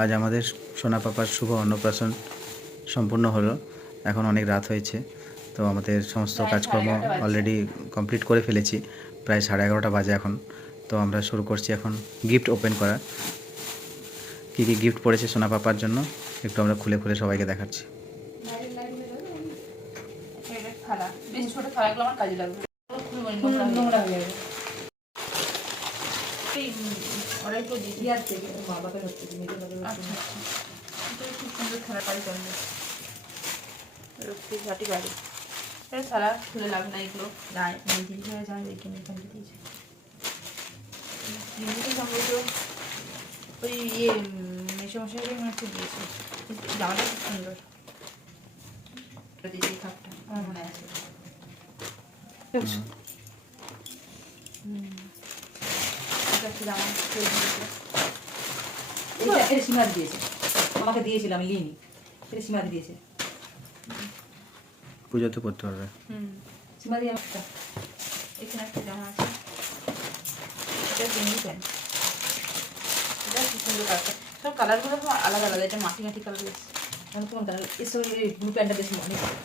আজ আমাদের সোনা পাপার শুভ অন্নপ্রাশন সম্পূর্ণ হলো। এখন অনেক রাত হয়েছে, তো আমাদের সমস্ত কাজকর্ম অলরেডি কমপ্লিট করে ফেলেছি। প্রায় 11:30 বাজে এখন। তো আমরা শুরু করছি এখন গিফট ওপেন করা। কী কী গিফট পড়েছে সোনা পাপার জন্য একটু আমরা খুলে খুলে সবাইকে দেখাচ্ছি। ছোট থালাগুলো আমার কাজে লাগবে। থালা খুলে লাভ না, এগুলো সম্ভবত ওই ইয়ে মেশামশাই মনে হচ্ছে দিয়েছে। জামাটা খুব সুন্দর দিয়েছি, খাপটা আমার মনে আছে। সীমা দিয়েছে, আমাকে দিয়েছিল, আমি নিইনি। এটা সীমা দিয়েছে, পুজোতে করতে পারবে। সীমা দিয়ে একটা এখানে একটা জামা আছে, এটা জিন্স প্যান্ট। এটা কি সুন্দর কালারটা, সব কালারগুলো সব আলাদা আলাদা। এটা মাটি মাটি কালার দিয়েছে। আমি তোমার কালার এসব ব্লু প্যান্টটা বেশি মনে হয়।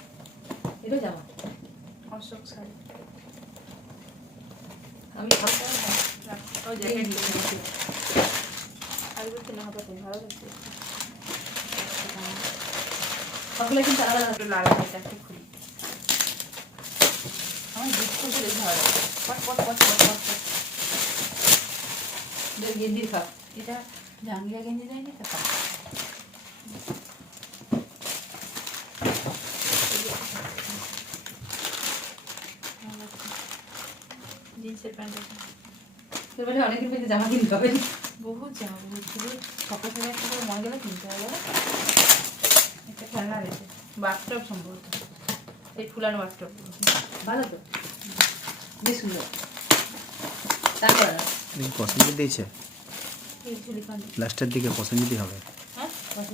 এটা জামা অশোক শাড়ি, আমি ভাবতাম ওই জ্যাকেট আর বলতে না হবে, ভালো লাগছে। সবগুলো কিন্তু আলাদা একটু লাল এটা একটু খুলি, আমার জিপ খুলতে বেশি ভালো লাগে। পট পট পট পট পট পট গেঞ্জির খাপ। এটা জাঙ্গিয়া গেঞ্জি যায়নি তা জিন্সের প্যান্ট আছে। অনেকদিন পর্যন্ত জামা কিনতে হবে, বহুত জামা, বহুত শুধু 7,000 টাকা করে মনে গেলে কিনতে হবে। একটা খেলনা রয়েছে, বাথটব সম্ভবত, এই ফুলানো বাথটব। ভালো তো, বেশ সুন্দর। তারপর পছন্দ দিয়েছে, এই ঝুলিখান লাস্টের দিকে পছন্দ হবে। হ্যাঁ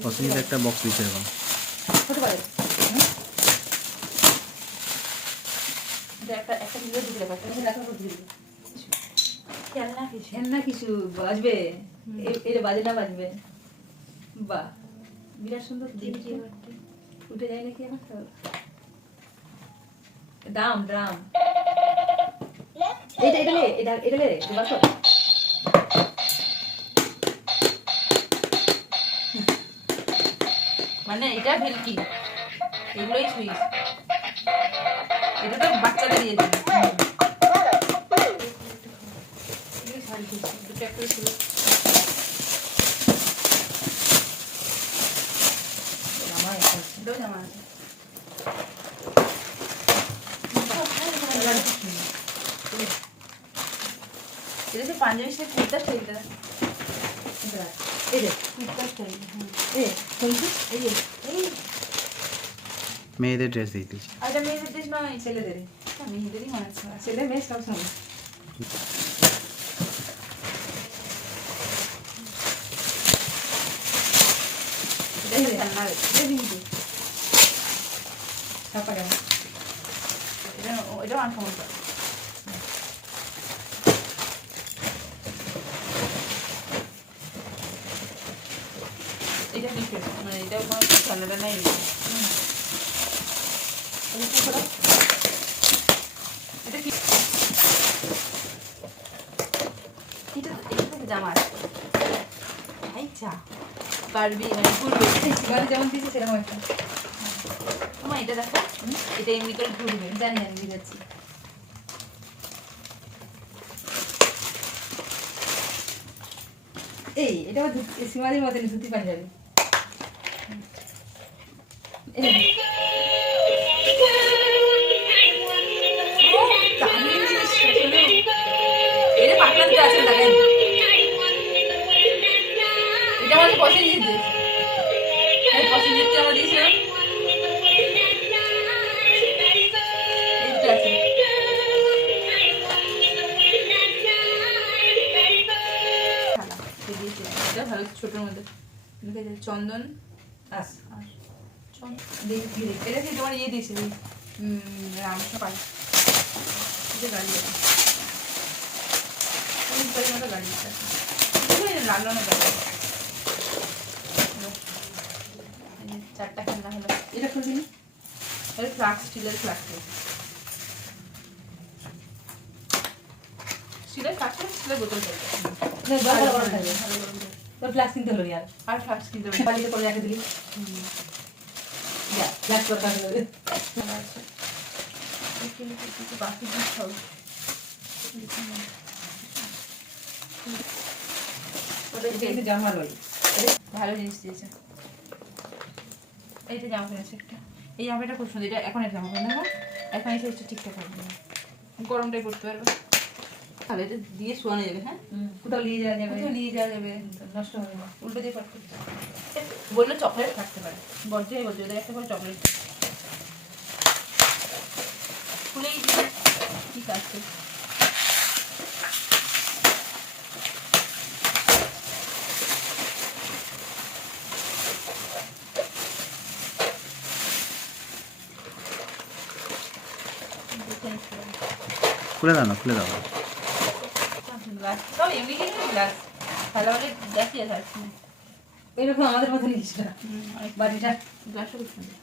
পছন্দ একটা বক্স দিয়েছে এরকম। হতে পারে। এটা একটা একটা ভিডিও দিতে পারবে, দেখা করতে দিবি খেলনা কিছু না, কিছু বাজবে, এটা বাজে না বাজবে। বাহ, বিরাট সুন্দর। দেখি উঠে যায় নাকি আমার তো। ড্রাম ড্রাম, এটা এটা লে, এটা এটা লে, এবার তো মানে এটা ভেলকি, এগুলোই সুইচ। এটা তো বাচ্চাদের দিয়ে দিবি। দুটো একটা ছিল, আমার এটাও জামা আছে। এটা যে পাঞ্জাবি সে কুর্তা স্টাইলটা, এই যে কুর্তা স্টাইল। এই শুনছি, এই যে এই মেয়েদের ড্রেস দিয়ে দিয়েছে। আর এটা মেয়েদের দেশ নয়, ছেলেদের। মেয়েদেরই মনে আছে। ছেলে মেয়ে সব সঙ্গে। খেলনা রয়েছে। ছাপা কেন? এটাও আনকমন। এটা ডিফারেন্ট, মানে এটা কোনো খেলনাটা নেই। এটা কি, এটা থেকে জামা আছে। আচ্ছা পারবি মানে ঘুরবে, গাড়ি যেমন দিয়েছে সেরকম একটা। তোমার এটা দেখো, এটা এমনি করে ঘুরবে। জানি জানি, বুঝাচ্ছি। এই এটা আবার সীমাদির মতনই ধুতি পাঞ্জাবি। এটা পাটনাতে আছে, দেখেন এটা আমাদের পছন্দ দিতে, পছন্দ দিতে আমরা দিয়েছিলাম। এটা ভালো ছোটোর মধ্যে চন্দন আস আর এটা কি তোমার ইয়ে দিয়েছে রামসা পাই গাড়ি আছে, গাড়ি আছে লাল রঙের গাড়ি। এটা খুলবি না? এটা ফ্লাক্স, স্টিলের ফ্লাক্স, স্টিলের ফ্লাক্স, স্টিলের বোতল থাকবে। না, জল বড় থাকবে। তোর ফ্লাক্স কিনতে হলো আর আর ফ্লাক্স কিনতে হবে। বাড়িতে করে রেখে দিলি। যা ফ্লাক্স করে কাজ হবে। ভালো আছে। একটু বাকি জিনিস খাবো। ওটা কিন্তু জামা লই। ভালো জিনিস দিয়েছে। এইটা জামা কিনেছে একটা। এই জামাটা খুব সুন্দর। এটা এখন একটা জামা কিনে না, এখন এই সাইজটা ঠিকঠাক হবে না, গরমটাই পড়তে পারবে। তাহলে এটা দিয়ে শোয়ানো যাবে। হ্যাঁ, কোথাও নিয়ে যাওয়া যাবে, কোথাও নিয়ে যাওয়া যাবে, নষ্ট হবে না। উল্টো দিয়ে পাঠ করতে বললো চকলেট থাকতে পারে, বজ্রাই বলছে ওদের একটা করে চকলেট খুলেই দিবে। ঠিক আছে, খুলে দাও না, খুলে দাও। গ্লাস তাও এমনি কিন্তু গ্লাস ভালো হলে গ্লাসই আছে আর কি। এরকম আমাদের মতো নিস না অনেক বাড়িটা। গ্লাসও খুব সুন্দর।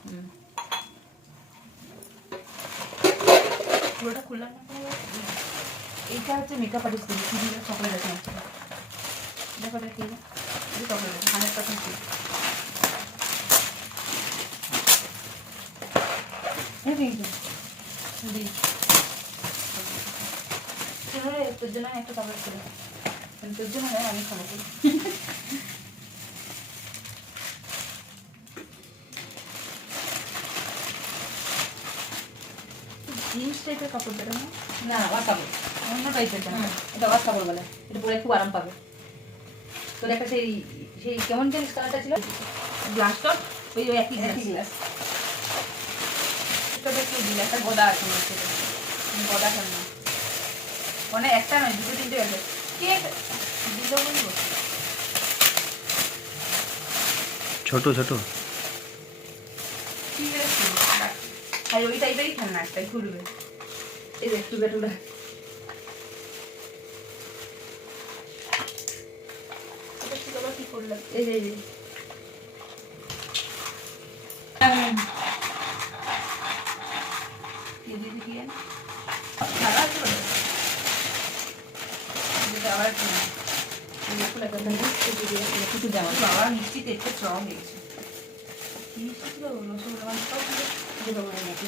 পুরোটা খুললাম না। এইটা হচ্ছে মেকআপ আর্টিস্ট দিদি দিদির চকলেট আছে নাকি দেখো, এটা কি চকলেট আছে 100% কি দিদি রে, তোর জন্য একটা চকলেট ছিল, তোর জন্য নয়, আমি খাবো। জিন্স টাইপের কাপড় দেবে না, না ওয়াশ কাপড়, অন্য টাইপের কেন? এটা ওয়াশ কাপড় বলে। এটা পরে খুব আরাম পাবে। তোর একটা সেই সেই কেমন জিনিস কালারটা ছিল, গ্লাস টপ ওই একই একই গ্লাস। গ্লাস। এটা দেখি দিলে একটা গদা আছে মধ্যে, গদা কেন না, মানে একটা নয়, দুটো তিনটে আছে। কে দিল বলবো? ছোট ছোট ঠিক আছে, আর ওই টাইপেরই খেলনা একটা ঘুরবে। এই যে টুকা টুকা এটা কি বাবা কি করলাম? এই যে এই যে দিদি কি জানি ভালো আছে বলে যেটা আবার কি না, ফুল একটা থাকে কিছু জামা বাবা মিষ্টি তেলটা স্ট্রং হয়ে গেছে। কি মিষ্টি ছিল রসগোল্লা মানে সব ছিল। যেটা বলে নাকি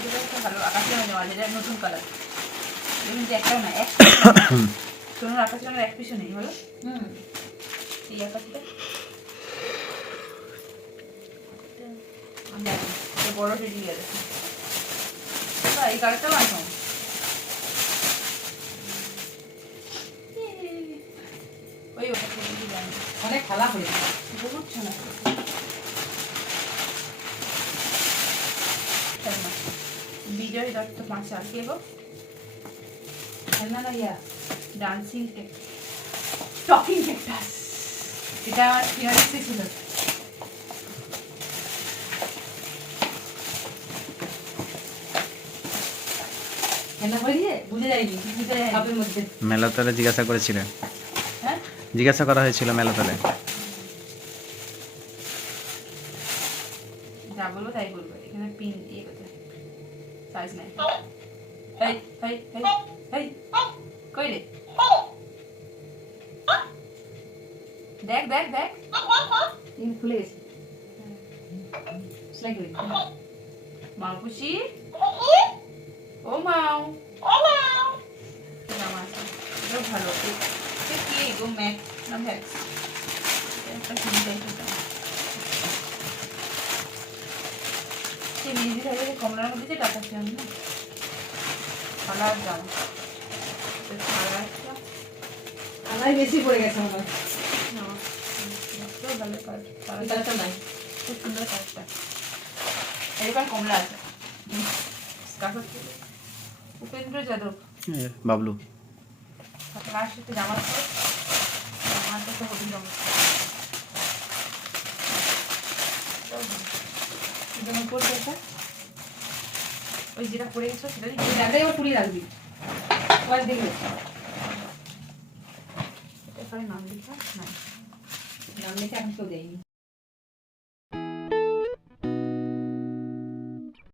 যেটা একটা ভালো আকাশি রঙের নেওয়া, যেটা নতুন কালার, এমনি যে একটাও না, এক তোমার আকাশি রঙের এক পিছু নেই বলো। এই আকাশিটা আমি জানি এটা বড় টেডি বিয়ার আছে। এই কালারটাও আছে ওই ওটা টেডি জানি অনেক খেলা হয়েছে। বহুত ছানা বিজয় দত্ত 5 সাল কে গো? খেলনা না ইয়া ডান্সিং টকিং ক্যাকটাস, এটা আমার ফিনালিস্টে ছিল। খেলনা করে দিয়ে বুঝে যায়নি ভিতরে কাপের মধ্যে। মেলাতলে জিজ্ঞাসা করেছিলেন, হ্যাঁ জিজ্ঞাসা করা হয়েছিল মেলাতলে। যা বলবো তাই বলবো, এখানে পিন ইয়ে করতে সাইজ নাই। এই এই এই এই কই রে, দেখ দেখ দেখ এই খুলে গেছে সেলাই করে মাও খুশি, ও মাও জামা আছে, এটাও ভালো। এটা কি গো, ম্যাক না ভ্যাক্স? একটা কিনে টাইপের জামা, সে মেহেদি থাকে যে কমলার মধ্যে যে টাকা ছিল না, কালার জামা, কালারটা আমার বেশি পড়ে গেছে আমার। ভালো কালার, এই কালারটা নাই। খুব সুন্দর কালারটা, এরকম কমলা আছে। উপেন্দ্র যাদব বাবলু লাস্ট একটা জামা ছিল, জামাটা তো হবি রঙ, যেমন পড়ছে একটা ওই যেটা পড়ে গেছো সেটাই জায়গায় ও তুলি রাখবি সবাই দেখবে। এটা নাম লিখা নাই, নাম লিখে এখন কেউ দেয়নি।